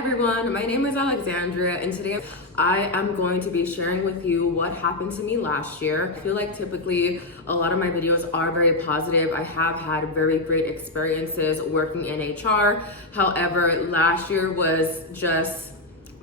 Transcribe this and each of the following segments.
everyone, my name is Alexandria and today I am going to be sharing with you what happened to me last year. I feel like typically a lot of my videos are very positive. I have had very great experiences working in HR. However, last year was just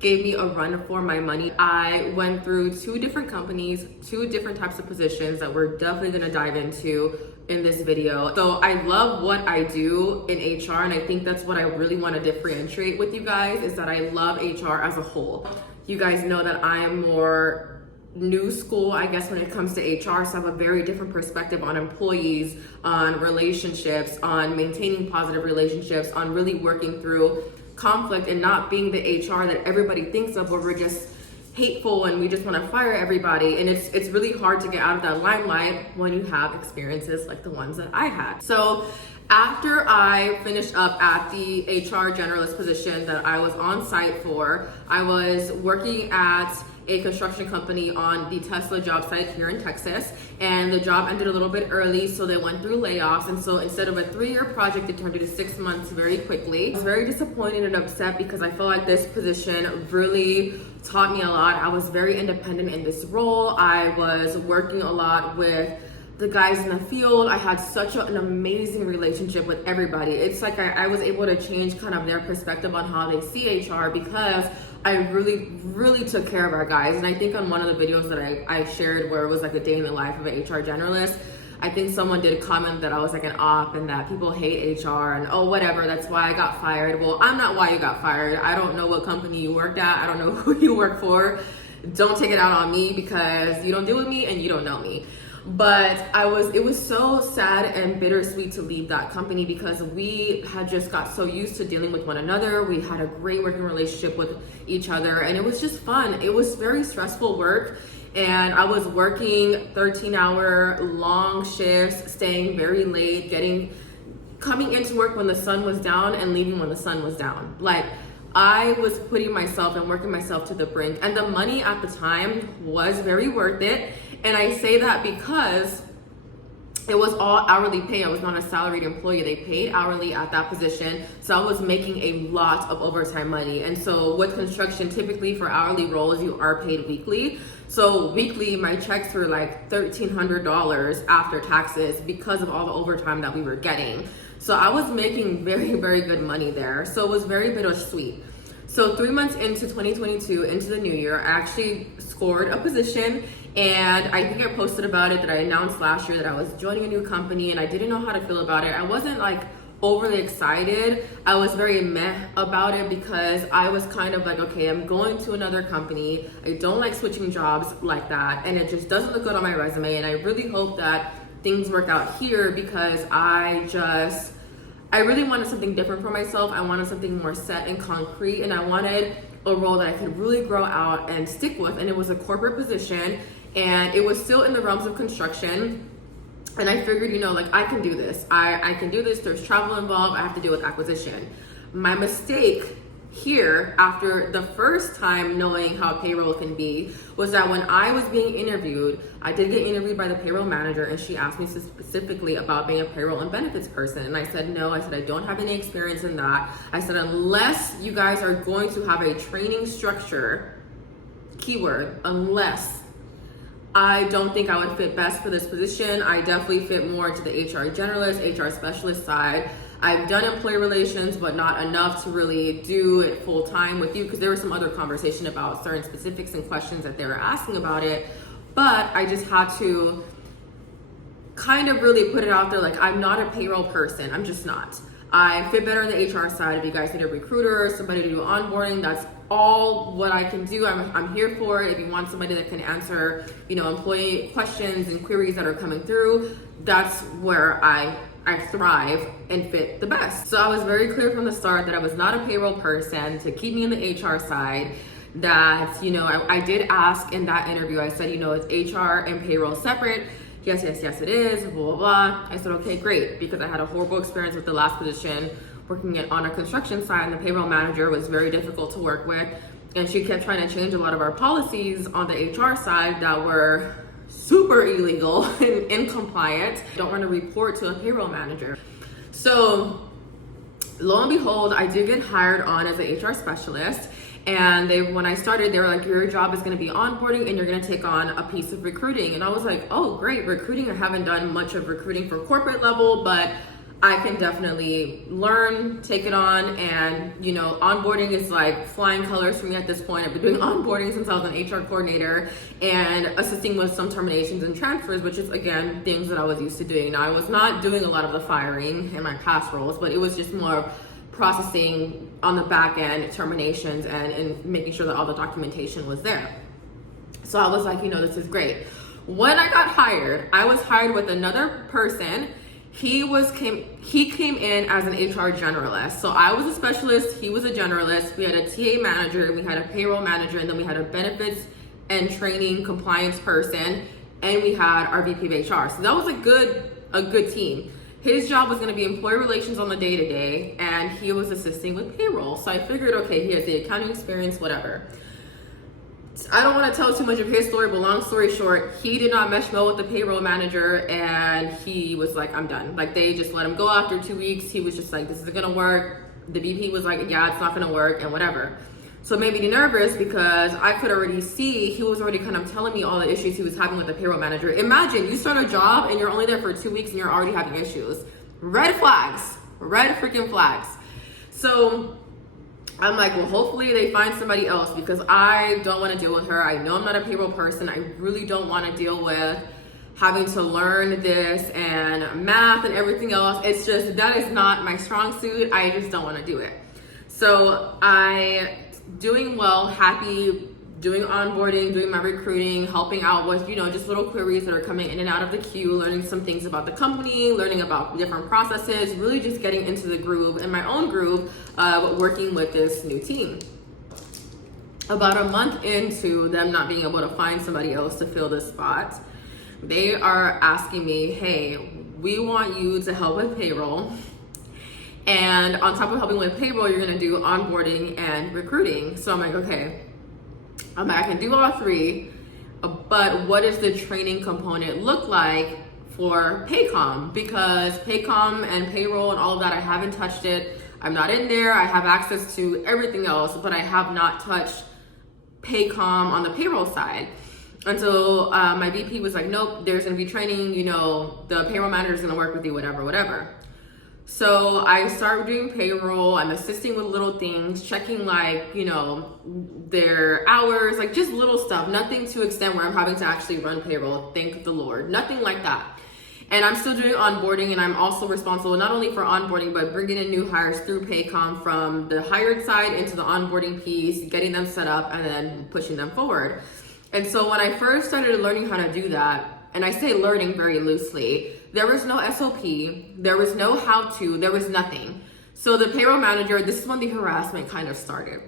gave me a run for my money. I went through 2 different companies, 2 different types of positions that we're definitely gonna dive into in this video. So I love what I do in HR, and I think that's what I really want to differentiate with you guys, is that I love HR as a whole. You guys know that I am more new school, I guess, when it comes to HR, so I have a very different perspective on employees, on relationships, on maintaining positive relationships, on really working through conflict and not being the HR that everybody thinks of, where we're just hateful and we just want to fire everybody. And it's really hard to get out of that limelight when you have experiences like the ones that I had. So after I finished up at the HR generalist position that I was on site for, I was working at a construction company on the Tesla job site here in Texas, and the job ended a little bit early, so they went through layoffs, and so instead of a 3-year project, it turned into 6 months very quickly. I was very disappointed and upset because I felt like this position really taught me a lot. I was very independent in this role. I was working a lot with the guys in the field. I had such an amazing relationship with everybody. It's like I was able to change kind of their perspective on how they see HR because I really took care of our guys. And I think on one of the videos that I shared where it was like a day in the life of an HR generalist, I think someone did comment that I was like an op and that people hate HR and oh whatever, that's why I got fired. Well, I'm not why you got fired. I don't know what company you worked at. I don't know who you work for. Don't take it out on me because you don't deal with me and you don't know me. But it was so sad and bittersweet to leave that company because we had just got so used to dealing with one another. We had a great working relationship with each other and it was just fun. It was very stressful work, and I was working 13-hour long shifts, staying very late, coming into work when the sun was down and leaving when the sun was down. Like, I was putting myself and working myself to the brink, and the money at the time was very worth it. And I say that because it was all hourly pay. I was not a salaried employee. They paid hourly at that position. So I was making a lot of overtime money. And so with construction, typically for hourly roles, you are paid weekly. So weekly, my checks were like $1,300 after taxes because of all the overtime that we were getting. So I was making very good money there. So it was very bittersweet. So 3 months into 2022, into the new year, I actually scored a position, and I think I posted about it that I announced last year that I was joining a new company and I didn't know how to feel about it. I wasn't like overly excited. I was very meh about it because I was kind of like, okay, I'm going to another company. I don't like switching jobs like that, and it just doesn't look good on my resume, and I really hope that things work out here because I really wanted something different for myself. I wanted something more set and concrete, and I wanted a role that I could really grow out and stick with. And it was a corporate position, and it was still in the realms of construction. And I figured, like, I can do this. I can do this. There's travel involved. I have to deal with acquisition. My mistake here, after the first time knowing how payroll can be, was that when I was being interviewed, I did get interviewed by the payroll manager, and she asked me specifically about being a payroll and benefits person, and I said no. I said I don't have any experience in that. I said unless you guys are going to have a training structure, keyword, unless, I don't think I would fit best for this position. I definitely fit more into the HR generalist, HR specialist side. I've done employee relations, but not enough to really do it full time with you, because there was some other conversation about certain specifics and questions that they were asking about it. But I just had to kind of really put it out there, like, I'm not a payroll person. I'm just not. I fit better on the HR side. If you guys need a recruiter, somebody to do onboarding, that's all what I can do. I'm here for it. If you want somebody that can answer, employee questions and queries that are coming through, that's where I thrive and fit the best. So I was very clear from the start that I was not a payroll person, to keep me in the HR side. That, I did ask in that interview, I said, is HR and payroll separate? Yes, it is, blah, blah, blah. I said, okay, great, because I had a horrible experience with the last position working on a construction side, and the payroll manager was very difficult to work with. And she kept trying to change a lot of our policies on the HR side that were super illegal and incompliant. Don't want to report to a payroll manager. So lo and behold, I did get hired on as an HR specialist. And when I started, they were like, your job is going to be onboarding and you're going to take on a piece of recruiting. And I was like, oh, great, recruiting. I haven't done much of recruiting for corporate level, but I can definitely learn, take it on. And, you know, onboarding is like flying colors for me at this point. I've been doing onboarding since I was an HR coordinator and assisting with some terminations and transfers, which is, again, things that I was used to doing. Now, I was not doing a lot of the firing in my past roles, but it was just more of processing on the back end, terminations, and making sure that all the documentation was there. So I was like, you know, this is great. When I got hired, I was hired with another person. He came in as an HR generalist. So I was a specialist, he was a generalist. We had a TA manager, we had a payroll manager, and then we had a benefits and training compliance person, and we had our VP of HR. So that was a good team. His job was going to be employee relations on the day-to-day, and he was assisting with payroll. So I figured, okay, he has the accounting experience, whatever. I don't want to tell too much of his story, but long story short, he did not mesh well with the payroll manager, and he was like, I'm done. Like, they just let him go after 2 weeks. He was just like, this isn't going to work. The VP was like, yeah, it's not going to work, and whatever. So it made me nervous because I could already see he was already kind of telling me all the issues he was having with the payroll manager. Imagine you start a job and you're only there for 2 weeks and you're already having issues. Red flags, red freaking flags. So I'm like, well, hopefully they find somebody else because I don't want to deal with her. I know I'm not a payroll person. I really don't want to deal with having to learn this and math and everything else. It's just, that is not my strong suit. I just don't want to do it. So doing well, happy, doing onboarding, doing my recruiting, helping out with, you know, just little queries that are coming in and out of the queue, learning some things about the company, learning about different processes, really just getting into the groove, in my own groove, working with this new team. About a month into them not being able to find somebody else to fill this spot, they are asking me, hey, we want you to help with payroll. And on top of helping with payroll, you're gonna do onboarding and recruiting. So I'm like, okay, I can do all three, but what does the training component look like for Paycom? Because Paycom and payroll and all of that, I haven't touched it. I'm not in there. I have access to everything else, but I have not touched Paycom on the payroll side. And so my VP was like, nope, there's gonna be training, you know, the payroll manager is gonna work with you, whatever. So I started doing payroll. I'm assisting with little things, checking like, you know, their hours, like just little stuff, nothing to extent where I'm having to actually run payroll, thank the Lord, nothing like that. And I'm still doing onboarding, and I'm also responsible not only for onboarding, but bringing in new hires through Paycom from the hired side into the onboarding piece, getting them set up, and then pushing them forward. And so when I first started learning how to do that, and I say learning very loosely, there was no SOP, there was no how-to, there was nothing. So the payroll manager, this is when the harassment kind of started.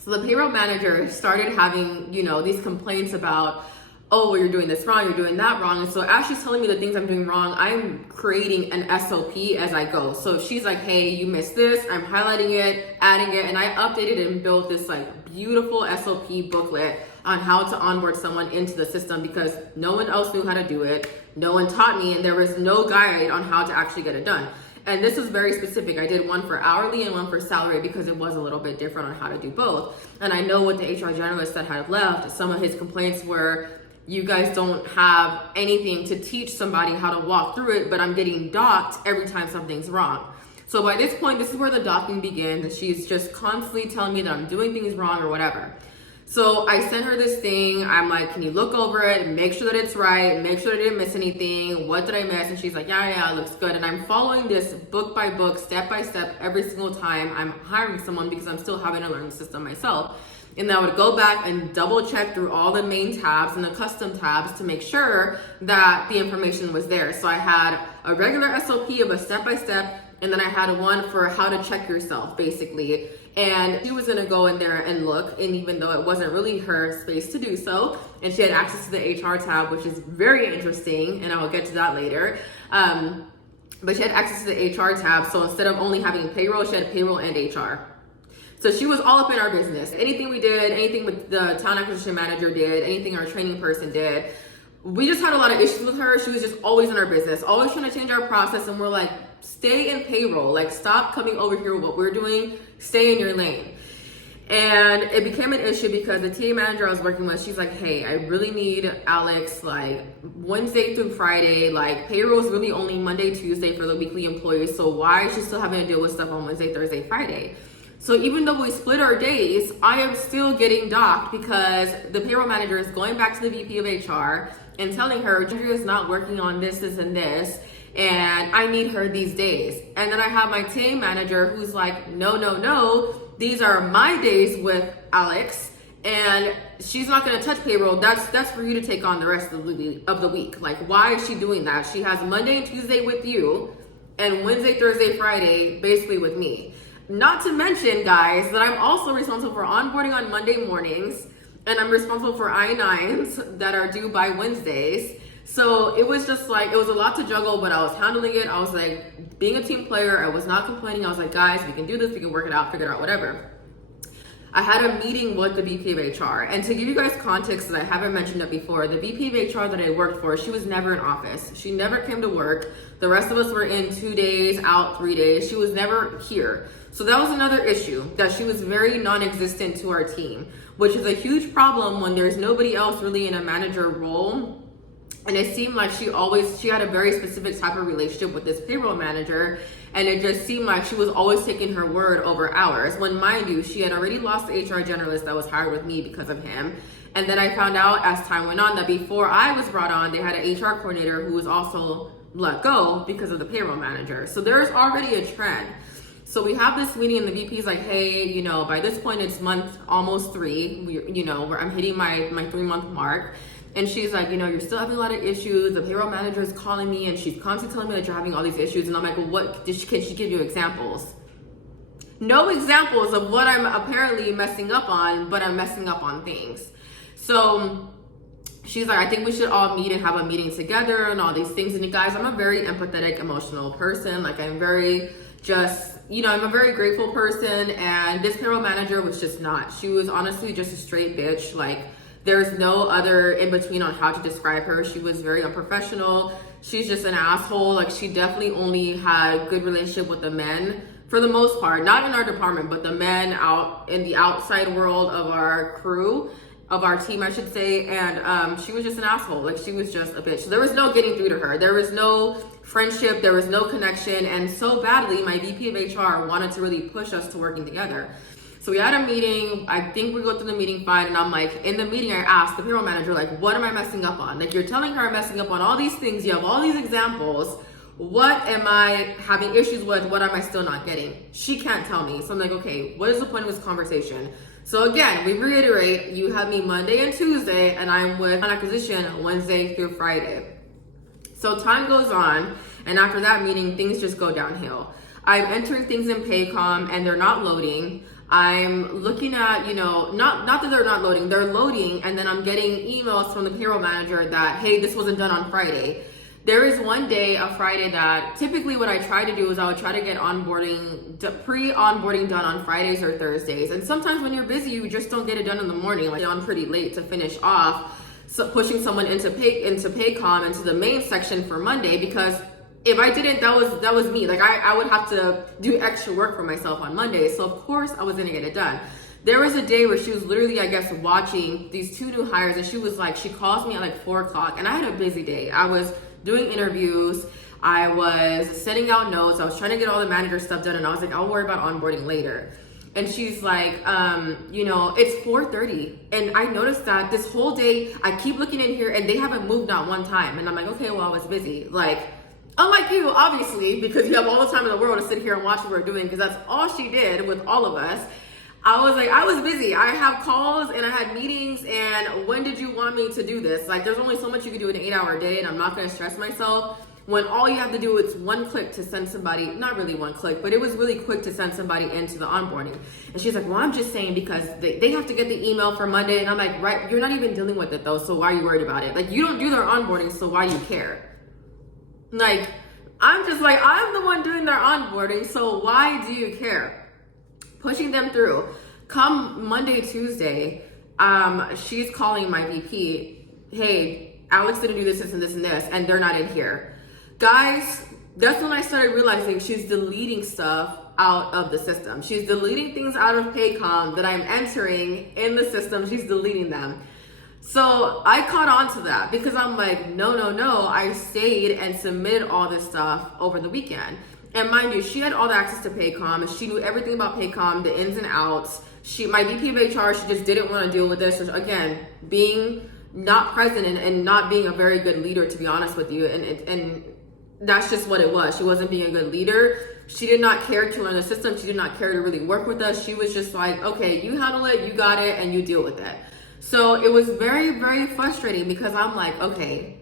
So the payroll manager started having, you know, these complaints about, oh, well, you're doing this wrong, you're doing that wrong. And so as she's telling me the things I'm doing wrong, I'm creating an SOP as I go. So she's like, hey, you missed this, I'm highlighting it, adding it, and I updated and built this like beautiful SOP booklet on how to onboard someone into the system because no one else knew how to do it. No one taught me, and there was no guide on how to actually get it done. And this is very specific. I did one for hourly and one for salary because it was a little bit different on how to do both. And I know with the HR generalist that had left, some of his complaints were, you guys don't have anything to teach somebody how to walk through it, but I'm getting docked every time something's wrong. So by this point, this is where the docking begins, and she's just constantly telling me that I'm doing things wrong or whatever. So I sent her this thing. I'm like, can you look over it, make sure that it's right, make sure that I didn't miss anything, what did I miss? And she's like, yeah, it looks good. And I'm following this book by book, step by step, every single time I'm hiring someone because I'm still having to learn the system myself. And then I would go back and double check through all the main tabs and the custom tabs to make sure that the information was there. So I had a regular SOP of a step-by-step, and then I had one for how to check yourself, basically. And she was gonna go in there and look, and even though it wasn't really her space to do so, and she had access to the HR tab, which is very interesting, and I will get to that later. But she had access to the HR tab, so instead of only having payroll, she had payroll and HR. So she was all up in our business. Anything we did, anything with the talent acquisition manager did, anything our training person did, we just had a lot of issues with her. She was just always in our business, always trying to change our process, and we're like, stay in payroll. Like, stop coming over here with what we're doing. Stay in your lane. And it became an issue because the team manager I was working with, she's like, hey, I really need Alex like Wednesday through Friday. Like, payroll is really only Monday, Tuesday for the weekly employees. So why is she still having to deal with stuff on Wednesday, Thursday, Friday? So even though we split our days, I am still getting docked because the payroll manager is going back to the VP of HR and telling her, Andrea is not working on this, and this, and I need her these days. And then I have my team manager who's like, no, these are my days with Alex, and she's not going to touch payroll. That's for you to take on the rest of the week. Like, why is she doing that? She has Monday and Tuesday with you, and Wednesday, Thursday, Friday, basically with me. Not to mention, guys, that I'm also responsible for onboarding on Monday mornings, and I'm responsible for I-9s that are due by Wednesdays. So it was just like, it was a lot to juggle, but I was handling it. I was like, being a team player, I was not complaining. I was like, guys, we can do this, we can work it out, figure it out, whatever. I had a meeting with the VP of HR. And to give you guys context that I haven't mentioned it before, the VP of HR that I worked for, she was never in office. She never came to work. The rest of us were in 2 days, out 3 days. She was never here. So that was another issue, that she was very non-existent to our team, which is a huge problem when there's nobody else really in a manager role. And it seemed like she had a very specific type of relationship with this payroll manager. And it just seemed like she was always taking her word over ours. When, mind you, she had already lost the HR generalist that was hired with me because of him. And then I found out as time went on that before I was brought on, they had an HR coordinator who was also let go because of the payroll manager. So there's already a trend. So we have this meeting and the VP's like, hey, by this point it's month almost 3, where I'm hitting my 3-month mark. And she's like, you're still having a lot of issues. The payroll manager is calling me and she's constantly telling me that you're having all these issues. And I'm like, well, can she give you examples? No examples of what I'm apparently messing up on, but I'm messing up on things. So she's like, I think we should all meet and have a meeting together and all these things. And you guys, I'm a very empathetic, emotional person. Like, I'm very I'm a very grateful person. And this payroll manager was just not. She was honestly just a straight bitch. Like, there's no other in between on how to describe her. She was very unprofessional. She's just an asshole. Like, she definitely only had good relationship with the men for the most part, not in our department, but the men out in the outside world of our crew, of our team, I should say. And she was just an asshole. Like, she was just a bitch. So there was no getting through to her. There was no friendship. There was no connection. And so badly, my VP of HR wanted to really push us to working together. So we had a meeting. I think we go through the meeting fine. And I'm like, in the meeting, I asked the payroll manager, like, what am I messing up on? Like, you're telling her I'm messing up on all these things. You have all these examples. What am I having issues with? What am I still not getting? She can't tell me. So I'm like, okay, what is the point of this conversation? So again, we reiterate, you have me Monday and Tuesday, and I'm with an acquisition Wednesday through Friday. So time goes on. And after that meeting, things just go downhill. I'm entering things in Paycom and they're not loading. I'm looking at, not that they're not loading, they're loading, and then I'm getting emails from the payroll manager that, hey, this wasn't done on Friday. There is one day, a Friday, that typically what I try to do is I would try to get pre-onboarding done on Fridays or Thursdays. And sometimes when you're busy, you just don't get it done in the morning, like on pretty late to finish off, so pushing someone into Paycom, into the main section for Monday, because if I didn't, that was me. Like, I would have to do extra work for myself on Monday. So of course I was gonna get it done. There was a day where she was literally, I guess, watching these 2 new hires, and she was like, she calls me at like 4 o'clock, and I had a busy day. I was doing interviews, I was sending out notes, I was trying to get all the manager stuff done, and I was like, I'll worry about onboarding later. And she's like, it's 4:30. And I noticed that this whole day, I keep looking in here and they haven't moved not one time. And I'm like, okay, well, I was busy. Like, unlike you, obviously, because you have all the time in the world to sit here and watch what we're doing, because that's all she did with all of us. I was like, I was busy. I have calls and I had meetings, and when did you want me to do this? Like, there's only so much you can do in an 8-hour day, and I'm not going to stress myself when all you have to do is one click to send somebody, not really one click, but it was really quick to send somebody into the onboarding. And she's like, well, I'm just saying because they have to get the email for Monday. And I'm like, right, you're not even dealing with it though, so why are you worried about it? Like, you don't do their onboarding, so why do you care? Like, I'm just like, I'm the one doing their onboarding, so why do you care? Pushing them through. Come Monday, Tuesday, she's calling my VP, hey, Alex didn't do this, and this, and this, and they're not in here. Guys, That's when I started realizing she's deleting stuff out of the system. She's deleting things out of Paycom that I'm entering in the system. She's deleting them. So I caught on to that because I'm like, no. I stayed and submitted all this stuff over the weekend. And mind you, she had all the access to Paycom. She knew everything about Paycom, the ins and outs. My VP of HR, she just didn't want to deal with this. So again, being not present and not being a very good leader, to be honest with you. And that's just what it was. She wasn't being a good leader. She did not care to learn the system. She did not care to really work with us. She was just like, okay, you handle it, you got it, and you deal with it. So it was very, very frustrating because I'm like, okay,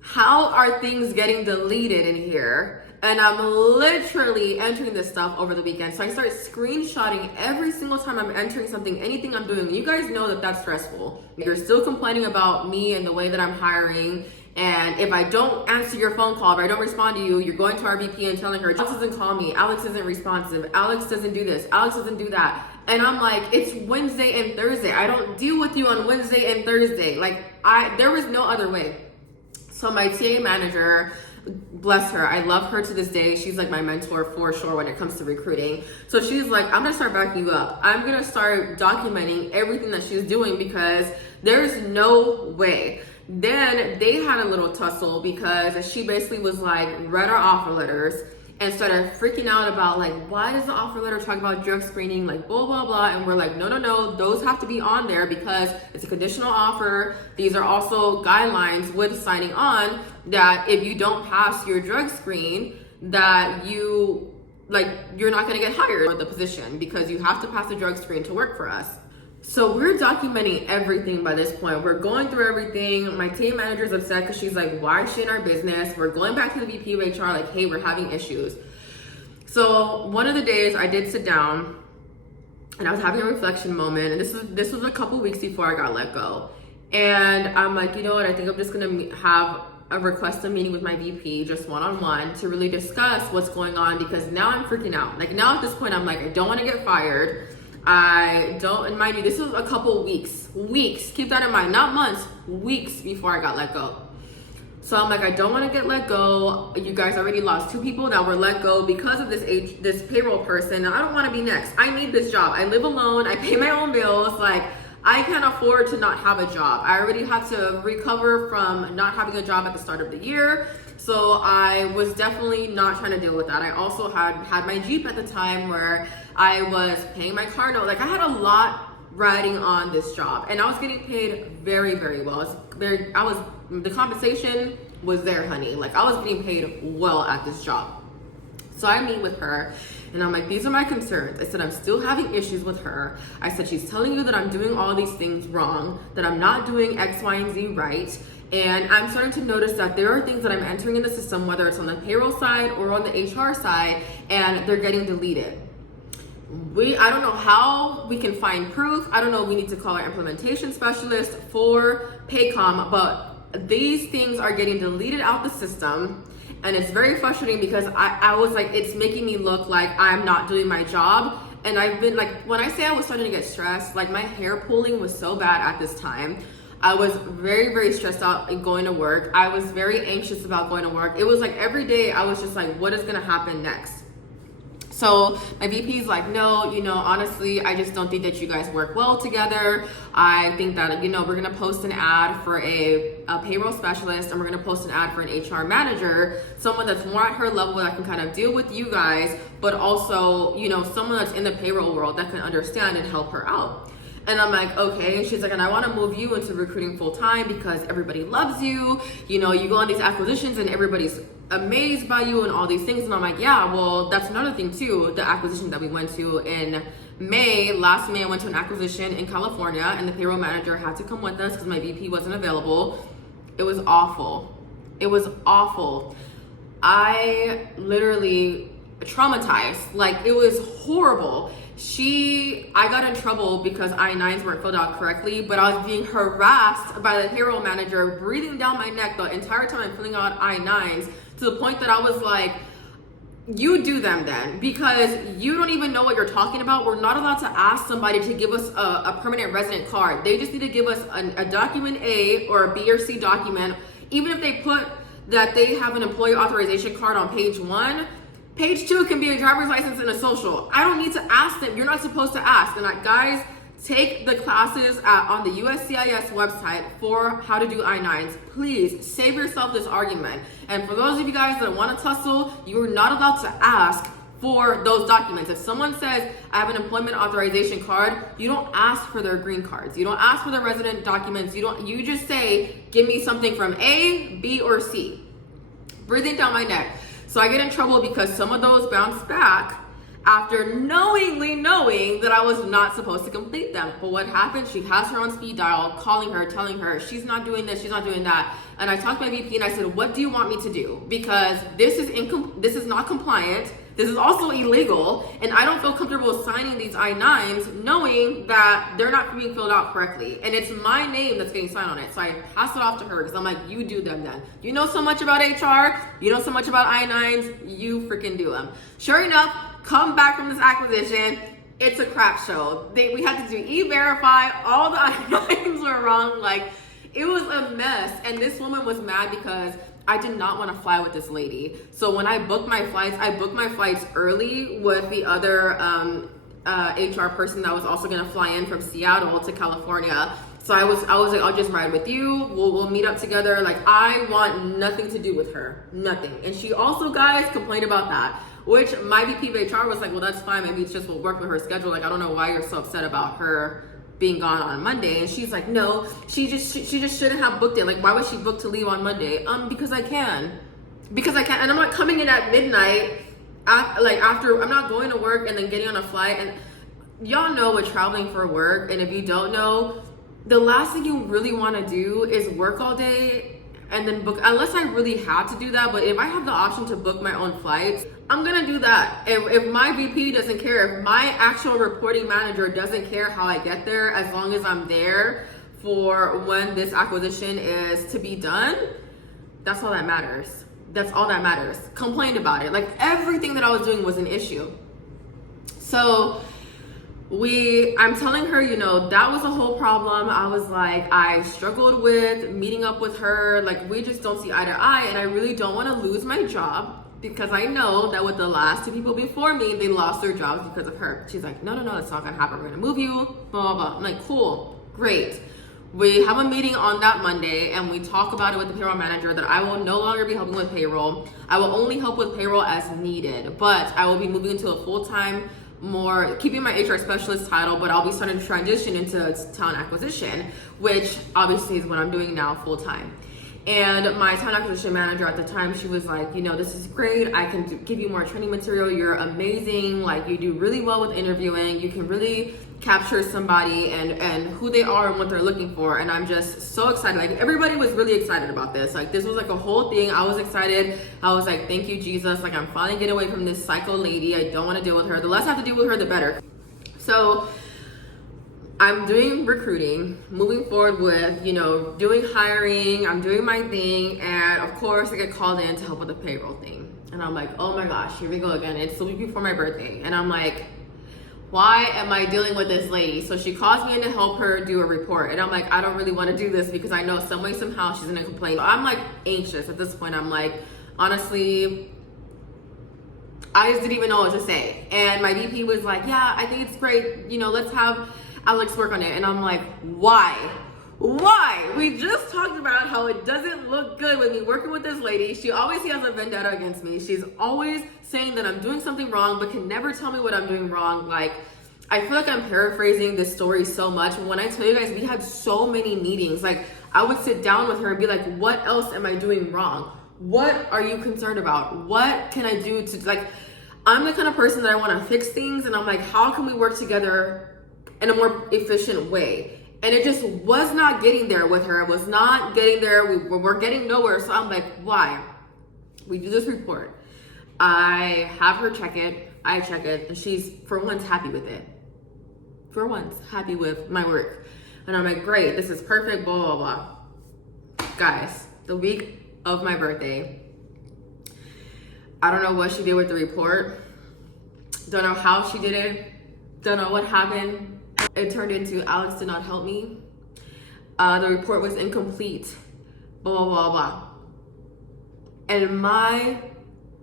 how are things getting deleted in here? And I'm literally entering this stuff over the weekend. So I start screenshotting every single time I'm entering something, anything I'm doing. You guys know that that's stressful. You're still complaining about me and the way that I'm hiring. And if I don't answer your phone call, if I don't respond to you, you're going to our VP and telling her, Alex doesn't call me, Alex isn't responsive, Alex doesn't do this, Alex doesn't do that. And I'm like, it's Wednesday and Thursday. I don't deal with you on Wednesday and Thursday. Like, there was no other way. So my TA manager, bless her, I love her to this day. She's like my mentor for sure when it comes to recruiting. So she's like, I'm gonna start backing you up. I'm gonna start documenting everything that she's doing because there's no way. Then they had a little tussle because she basically was like, read our offer letters and started freaking out about like, why does the offer letter talk about drug screening, like blah, blah, blah. And we're like, no, those have to be on there because it's a conditional offer. These are also guidelines with signing on that if you don't pass your drug screen, that you're not gonna get hired for the position because you have to pass the drug screen to work for us. So we're documenting everything by this point. We're going through everything. My team manager's upset because she's like, why is she in our business? We're going back to the VP of HR like, hey, we're having issues. So one of the days I did sit down and I was having a reflection moment. And this was a couple weeks before I got let go. And I'm like, you know what? I think I'm just going to have request a meeting with my VP, just one-on-one, to really discuss what's going on because now I'm freaking out. Like now at this point, I'm like, I don't want to get fired. I don't, and mind you, this was a couple weeks, keep that in mind, not months, weeks before I got let go. So I'm like, I don't want to get let go. You guys already lost 2 people that were let go because of this payroll person. I don't want to be next. I need this job. I live alone. I pay my own bills. Like, I can't afford to not have a job. I already had to recover from not having a job at the start of the year. So I was definitely not trying to deal with that. I also had my Jeep at the time where I was paying my car note. Like I had a lot riding on this job and I was getting paid very, very well. The compensation was there, honey. Like I was getting paid well at this job. So I meet with her and I'm like, these are my concerns. I said, I'm still having issues with her. I said, she's telling you that I'm doing all these things wrong, that I'm not doing X, Y, and Z right. And I'm starting to notice that there are things that I'm entering in the system, whether it's on the payroll side or on the HR side, and they're getting deleted. I don't know how we can find proof. I don't know if we need to call our implementation specialist for Paycom, but these things are getting deleted out the system. And it's very frustrating because I was like, it's making me look like I'm not doing my job. And I've been like, when I say I was starting to get stressed, like my hair pulling was so bad at this time. I was very, very stressed out in going to work. I was very anxious about going to work. It was like every day I was just like, what is gonna happen next? So my VP is like, no, honestly, I just don't think that you guys work well together. I think that, we're gonna post an ad for a payroll specialist and we're gonna post an ad for an HR manager, someone that's more at her level that can kind of deal with you guys, but also, someone that's in the payroll world that can understand and help her out. And I'm like, okay. And she's like, and I want to move you into recruiting full time because everybody loves you. You go on these acquisitions and everybody's amazed by you and all these things. And I'm like, yeah, well, that's another thing too. The acquisition that we went to in last May, I went to an acquisition in California and the payroll manager had to come with us because my VP wasn't available. It was awful. I literally traumatized. Like it was horrible. I got in trouble because I-9s weren't filled out correctly, but I was being harassed by the payroll manager, breathing down my neck the entire time I'm filling out I-9s, to the point that I was like, you do them then, because you don't even know what you're talking about. We're not allowed to ask somebody to give us a permanent resident card. They just need to give us a document A or a B or C document. Even if they put that they have an employee authorization card on page 1. Page 2 can be a driver's license and a social. I don't need to ask them. You're not supposed to ask. And guys, take the classes on the USCIS website for how to do I-9s. Please save yourself this argument. And for those of you guys that want to tussle, you are not allowed to ask for those documents. If someone says, I have an employment authorization card, you don't ask for their green cards. You don't ask for their resident documents. You just say, give me something from A, B, or C. Breathing down my neck. So I get in trouble because some of those bounce back after knowingly knowing that I was not supposed to complete them. But what happened? She has her on speed dial, calling her, telling her she's not doing this, she's not doing that. And I talked to my VP and I said, what do you want me to do? Because this is not compliant. This is also illegal, and I don't feel comfortable signing these I-9s knowing that they're not being filled out correctly. And it's my name that's getting signed on it. So I pass it off to her because I'm like, you do them then. You know so much about HR, you know so much about I-9s, you freaking do them. Sure enough, come back from this acquisition, it's a crap show. We had to do e-verify, all the I-9s were wrong. Like, it was a mess. And this woman was mad because I did not want to fly with this lady. So when I booked my flights early with the other HR person that was also gonna fly in from Seattle to California. So I was like, I'll just ride with you. We'll meet up together. Like, I want nothing to do with her, nothing. And she also, guys, complained about that, which my VP of HR was like, well, that's fine. Maybe it's just we'll work with her schedule. Like, I don't know why you're so upset about her being gone on Monday. And she's like, no, she just shouldn't have booked it. Like, why would she book to leave on Monday? Because I can. And I'm not coming in at midnight after I'm not going to work and then getting on a flight. And y'all know with traveling for work, and if you don't know, the last thing you really want to do is work all day and then book, unless I really had to do that. But if I have the option to book my own flights, I'm gonna do that. If my VP doesn't care, if my actual reporting manager doesn't care how I get there, as long as I'm there for when this acquisition is to be done, that's all that matters. That's all that matters. Complained about it. Like, everything that I was doing was an issue. So I'm telling her, that was a whole problem. I was like, I struggled with meeting up with her. Like, we just don't see eye to eye, and I really don't want to lose my job because I know that with the last 2 people before me, they lost their jobs because of her. She's like, no, that's not gonna happen. We're gonna move you, blah, blah, blah. I'm like, cool, great. We have a meeting on that Monday and we talk about it with the payroll manager that I will no longer be helping with payroll. I will only help with payroll as needed, but I will be moving into a full-time, more keeping my HR specialist title, but I'll be starting to transition into talent acquisition, which obviously is what I'm doing now full-time. And my talent acquisition manager at the time, she was like, this is great. I can give you more training material. You're amazing. Like, you do really well with interviewing. You can really capture somebody and who they are and what they're looking for. And I'm just so excited. Like, everybody was really excited about this. Like, this was like a whole thing. I was excited. I was like, thank you, Jesus. Like, I'm finally getting away from this psycho lady. I don't want to deal with her. The less I have to deal with her, the better. So I'm doing recruiting, moving forward with, doing hiring, I'm doing my thing, and of course I get called in to help with the payroll thing. And I'm like, oh my gosh, here we go again. It's the week before my birthday. And I'm like, why am I dealing with this lady? So she calls me in to help her do a report. And I'm like, I don't really want to do this because I know some way, somehow she's gonna complain. I'm like anxious at this point. I'm like, honestly, I just didn't even know what to say. And my VP was like, yeah, I think it's great. Let's have Alex work on it. And I'm like, why? We just talked about how it doesn't look good with me working with this lady. She always has a vendetta against me. She's always saying that I'm doing something wrong, but can never tell me what I'm doing wrong. Like, I feel like I'm paraphrasing this story so much. When I tell you guys, we had so many meetings. Like, I would sit down with her and be like, what else am I doing wrong? What are you concerned about? What can I do to, like, I'm the kind of person that I want to fix things. And I'm like, how can we work together in a more efficient way? And it just was not getting there with her. It was not getting there. We were getting nowhere. So I'm like, why? We do this report. I have her check it. I check it. And she's, for once, happy with it. For once, happy with my work. And I'm like, great. This is perfect, blah, blah, blah. Guys, the week of my birthday, I don't know what she did with the report. Don't know how she did it. Don't know what happened. It turned into Alex did not help me. The report was incomplete. Blah, blah, blah, blah. And my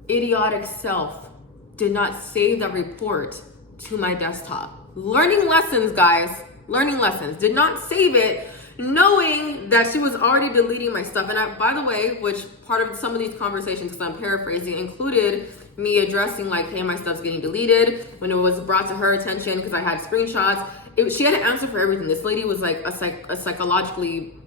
idiotic self did not save that report to my desktop. Learning lessons, guys. Learning lessons. Did not save it, knowing that she was already deleting my stuff. And by the way, which part of some of these conversations, because I'm paraphrasing, included me addressing like, hey, my stuff's getting deleted. When it was brought to her attention, because I had screenshots, she had an answer for everything. This lady was like a psychologically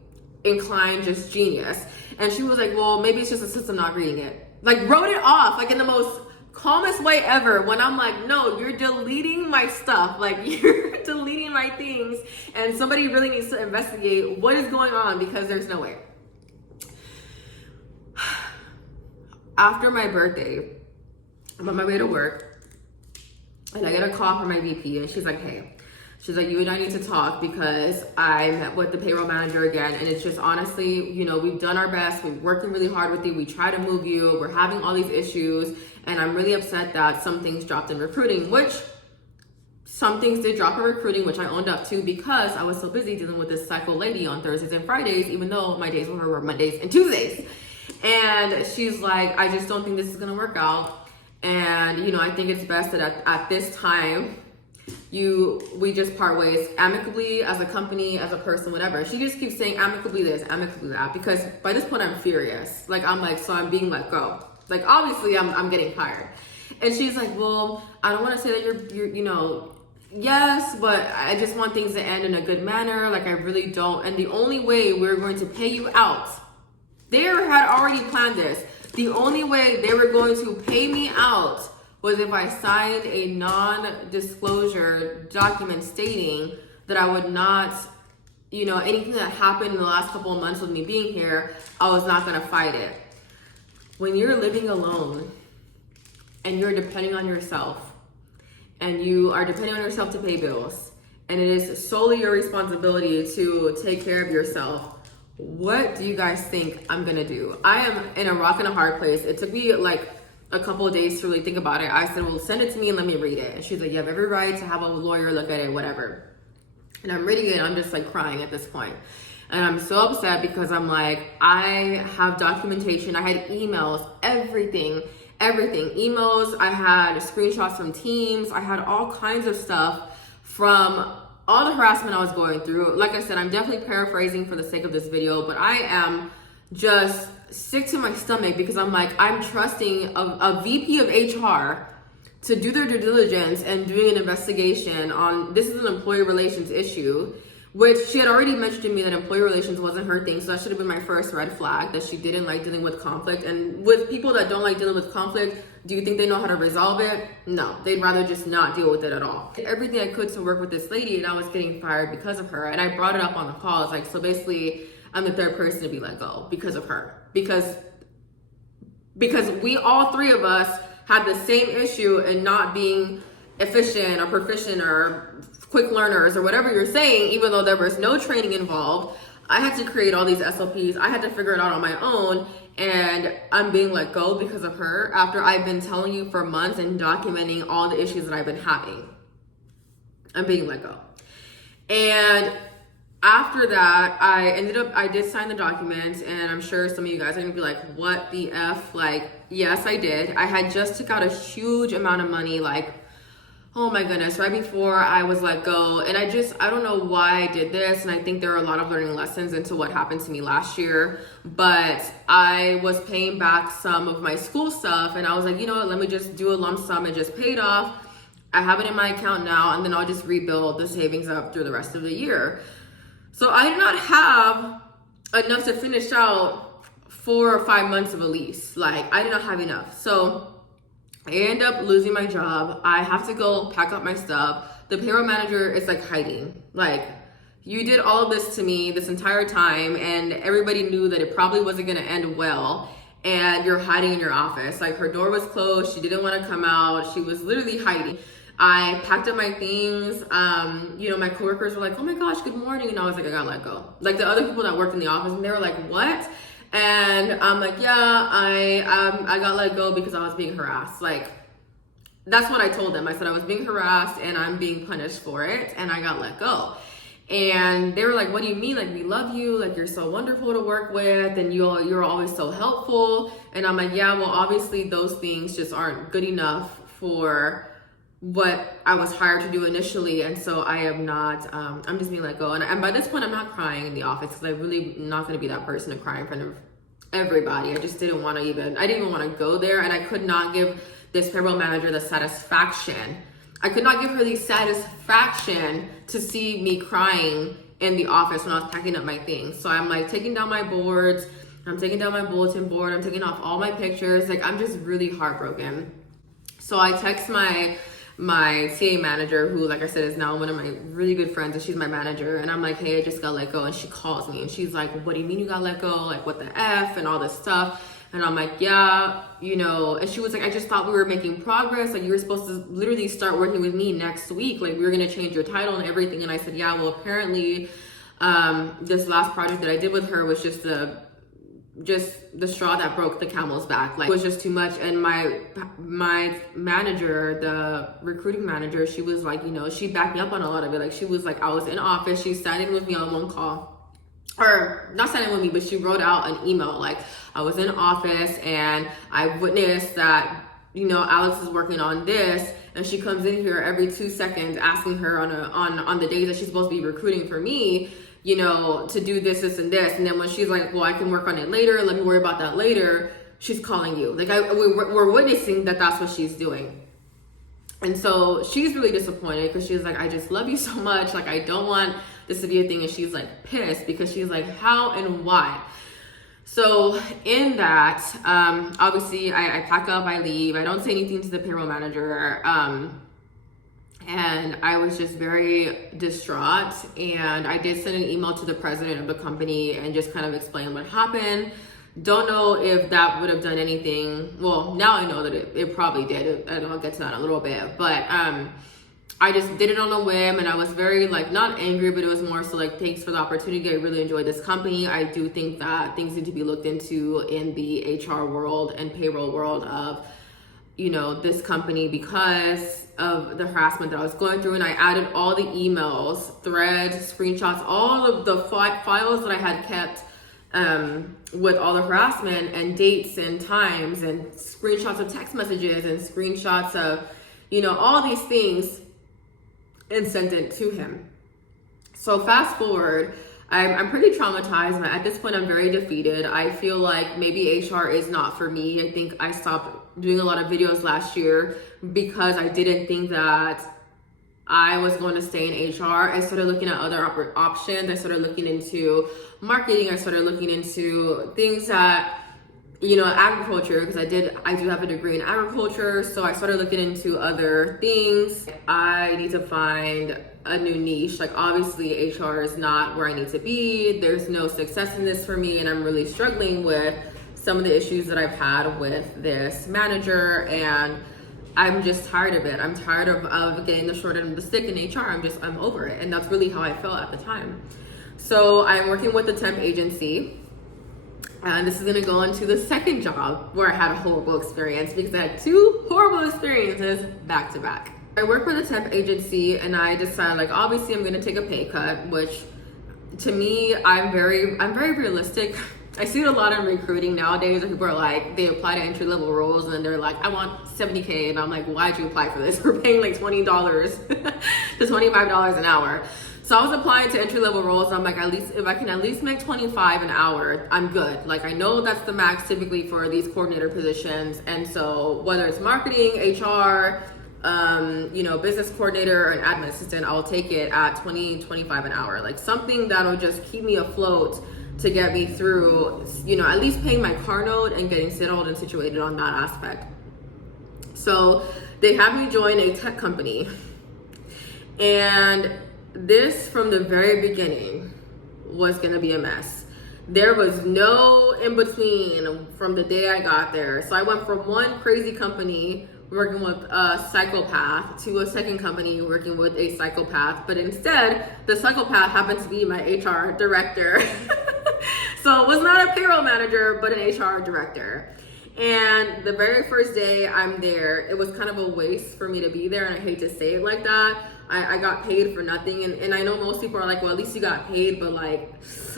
inclined, just genius. And she was like, well, maybe it's just a system not reading it. Like, wrote it off, like in the most calmest way ever, when I'm like, no, you're deleting my stuff. Like, you're deleting my things. And somebody really needs to investigate what is going on, because there's no way. After my birthday, I'm on my way to work, and I get a call from my VP, and she's like, hey, she's like, you and I need to talk, because I met with the payroll manager again, and it's just honestly, you know, we've done our best. We're working really hard with you. We try to move you. We're having all these issues, and I'm really upset that some things dropped in recruiting, which some things did drop in recruiting, which I owned up to, because I was so busy dealing with this psycho lady on Thursdays and Fridays, even though my days with her were Mondays and Tuesdays. And she's like, I just don't think this is going to work out. And, you know, I think it's best that at this time, we just part ways amicably, as a company, as a person, whatever. She just keeps saying amicably this, amicably that, because by this point I'm furious. Like, I'm like, so I'm being let go. Like, obviously I'm getting fired. And she's like, well, I don't want to say that you're, you know, yes, but I just want things to end in a good manner. Like, I really don't. And the only way we're going to pay you out, they had already planned this. The only way they were going to pay me out was if I signed a non-disclosure document stating that I would not, you know, anything that happened in the last couple of months with me being here, I was not going to fight it. When you're living alone and you're depending on yourself, and you are depending on yourself to pay bills, and it is solely your responsibility to take care of yourself, what do you guys think I'm gonna do? I am in a rock and a hard place. It took me like a couple of days to really think about it. I said, well, send it to me and let me read it. And she's like, you have every right to have a lawyer look at it, whatever. And I'm reading it, and I'm just like crying at this point. And I'm so upset, because I'm like, I have documentation. I had emails, everything. Emails, I had screenshots from Teams. I had all kinds of stuff from all the harassment I was going through. Like I said, I'm definitely paraphrasing for the sake of this video, but I am just sick to my stomach, because I'm like, I'm trusting a VP of HR to do their due diligence and doing an investigation on, this is an employee relations issue, which she had already mentioned to me that employee relations wasn't her thing. So that should have been my first red flag, that she didn't like dealing with conflict. And with people that don't like dealing with conflict, do you think they know how to resolve it? No, they'd rather just not deal with it at all. Did everything I could to work with this lady, and I was getting fired because of her. And I brought it up on the call. It's like, so basically I'm the third person to be let go because of her. Because we, all three of us, had the same issue in not being efficient or proficient or quick learners or whatever you're saying, even though there was no training involved. I had to create all these SOPs. I had to figure it out on my own, and I'm being let go because of her, after I've been telling you for months and documenting all the issues that I've been having. I'm being let go. And after that, I did sign the document, and I'm sure some of you guys are gonna be like, what the F? Like, yes, I did. I had just took out a huge amount of money, like, oh my goodness, right before I was let go. And I don't know why I did this. And I think there are a lot of learning lessons into what happened to me last year. But I was paying back some of my school stuff, and I was like, you know what, let me just do a lump sum and just pay it off. I have it in my account now, and then I'll just rebuild the savings up through the rest of the year. So I did not have enough to finish out 4 or 5 months of a lease. Like, I did not have enough. So I end up losing my job. I have to go pack up my stuff. The payroll manager is like hiding. Like, you did all of this to me this entire time, and everybody knew that it probably wasn't gonna end well, and you're hiding in your office. Like, her door was closed. She didn't want to come out. She was literally hiding. I packed up my things. You know, my coworkers were like, oh my gosh, good morning. And I was like, I got let go. Like, the other people that worked in the office, and they were like, what? And I'm like, yeah, I got let go because I was being harassed. Like, that's what I told them. I said I was being harassed and I'm being punished for it, and I got let go. And they were like, what do you mean? Like, we love you. Like, you're so wonderful to work with, and you're always so helpful. And I'm like, yeah, well, obviously those things just aren't good enough for what I was hired to do initially. And so I am not, I'm just being let go. And by this point, I'm not crying in the office, because I'm really not going to be that person to cry in front of everybody. I just didn't want to I didn't even want to go there. And I could not give this payroll manager the satisfaction. I could not give her the satisfaction to see me crying in the office when I was packing up my things. So I'm like taking down my boards, I'm taking down my bulletin board, I'm taking off all my pictures. Like, I'm just really heartbroken. So I text my CA manager, who, like I said, is now one of my really good friends, and she's my manager. And I'm like, hey, I just got let go. And she calls me and she's like, what do you mean you got let go? Like, what the F and all this stuff. And I'm like, yeah, you know, and she was like, I just thought we were making progress. Like, you were supposed to literally start working with me next week. Like, we were going to change your title and everything. And I said, yeah, well, apparently this last project that I did with her was just the straw that broke the camel's back. Like, it was just too much. And my manager, the recruiting manager, she was like, you know, she backed me up on a lot of it. Like, she was like, I was in office, she sat in with me on one call, or not sat in with me, but she wrote out an email. Like, I was in office and I witnessed that, you know, Alex is working on this, and she comes in here every 2 seconds asking her on the days that she's supposed to be recruiting for me, you know, to do this, this, and this. And then when she's like, well, I can work on it later, let me worry about that later, she's calling you. Like, we're witnessing that that's what she's doing. And so she's really disappointed, because she's like, I just love you so much. Like, I don't want this to be a thing. And she's like pissed, because she's like, how and why? So in that, obviously I pack up, I leave, I don't say anything to the payroll manager. And I was just very distraught. And I did send an email to the president of the company and just kind of explain what happened. Don't know if that would have done anything. Well, now I know that it probably did. I'll get to that in a little bit. But I just did it on a whim, and I was very, like, not angry, but it was more so like, thanks for the opportunity. I really enjoyed this company. I do think that things need to be looked into in the HR world and payroll world of, you know, this company, because of the harassment that I was going through. And I added all the emails, threads, screenshots, all of the files that I had kept with all the harassment, and dates and times, and screenshots of text messages, and screenshots of, you know, all these things, and sent it to him. So fast forward, I'm pretty traumatized. At this point, I'm very defeated. I feel like maybe HR is not for me. I think I stopped doing a lot of videos last year because I didn't think that I was going to stay in HR. I started looking at other options. I started looking into marketing. I started looking into things that, you know, agriculture, because I do have a degree in agriculture. So I started looking into other things. I need to find a new niche. Like, obviously HR is not where I need to be. There's no success in this for me, and I'm really struggling with some of the issues that I've had with this manager, and I'm just tired of it. I'm tired of getting the short end of the stick in HR. I'm over it. And that's really how I felt at the time. So I'm working with a temp agency. And this is gonna go into the second job where I had a horrible experience, because I had 2 horrible experiences back to back. I work with a temp agency, and I decided, like, obviously I'm gonna take a pay cut, which to me, I'm very realistic. I see it a lot in recruiting nowadays, where people are like, they apply to entry level roles and then they're like, I want $70K. And I'm like, why'd you apply for this? We're paying like $20 to $25 an hour. So I was applying to entry level roles. I'm like, at least if I can at least make 25 an hour, I'm good. Like, I know that's the max typically for these coordinator positions. And so whether it's marketing, HR, you know, business coordinator, and admin assistant, I'll take it at 20, 25 an hour. Like, something that'll just keep me afloat to get me through, you know, at least paying my car note and getting settled and situated on that aspect. So they had me join a tech company. And this, from the very beginning, was gonna be a mess. There was no in between from the day I got there. So I went from one crazy company working with a psychopath to a second company working with a psychopath, but instead the psychopath happened to be my HR director. So it was not a payroll manager, but an HR director. And the very first day I'm there, it was kind of a waste for me to be there, and I hate to say it like that, I got paid for nothing. And I know most people are like, well, at least you got paid, but like,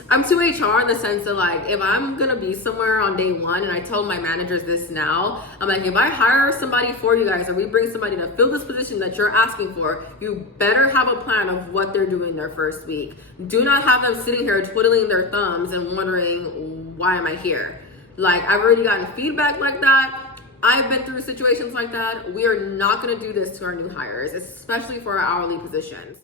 I'm to HR in the sense that like, if I'm gonna be somewhere on day one, and I tell my managers this now, I'm like, if I hire somebody for you guys, or we bring somebody to fill this position that you're asking for, you better have a plan of what they're doing their first week. Do not have them sitting here twiddling their thumbs and wondering, why am I here? Like, I've already gotten feedback like that. I've been through situations like that. We are not gonna do this to our new hires, especially for our hourly positions.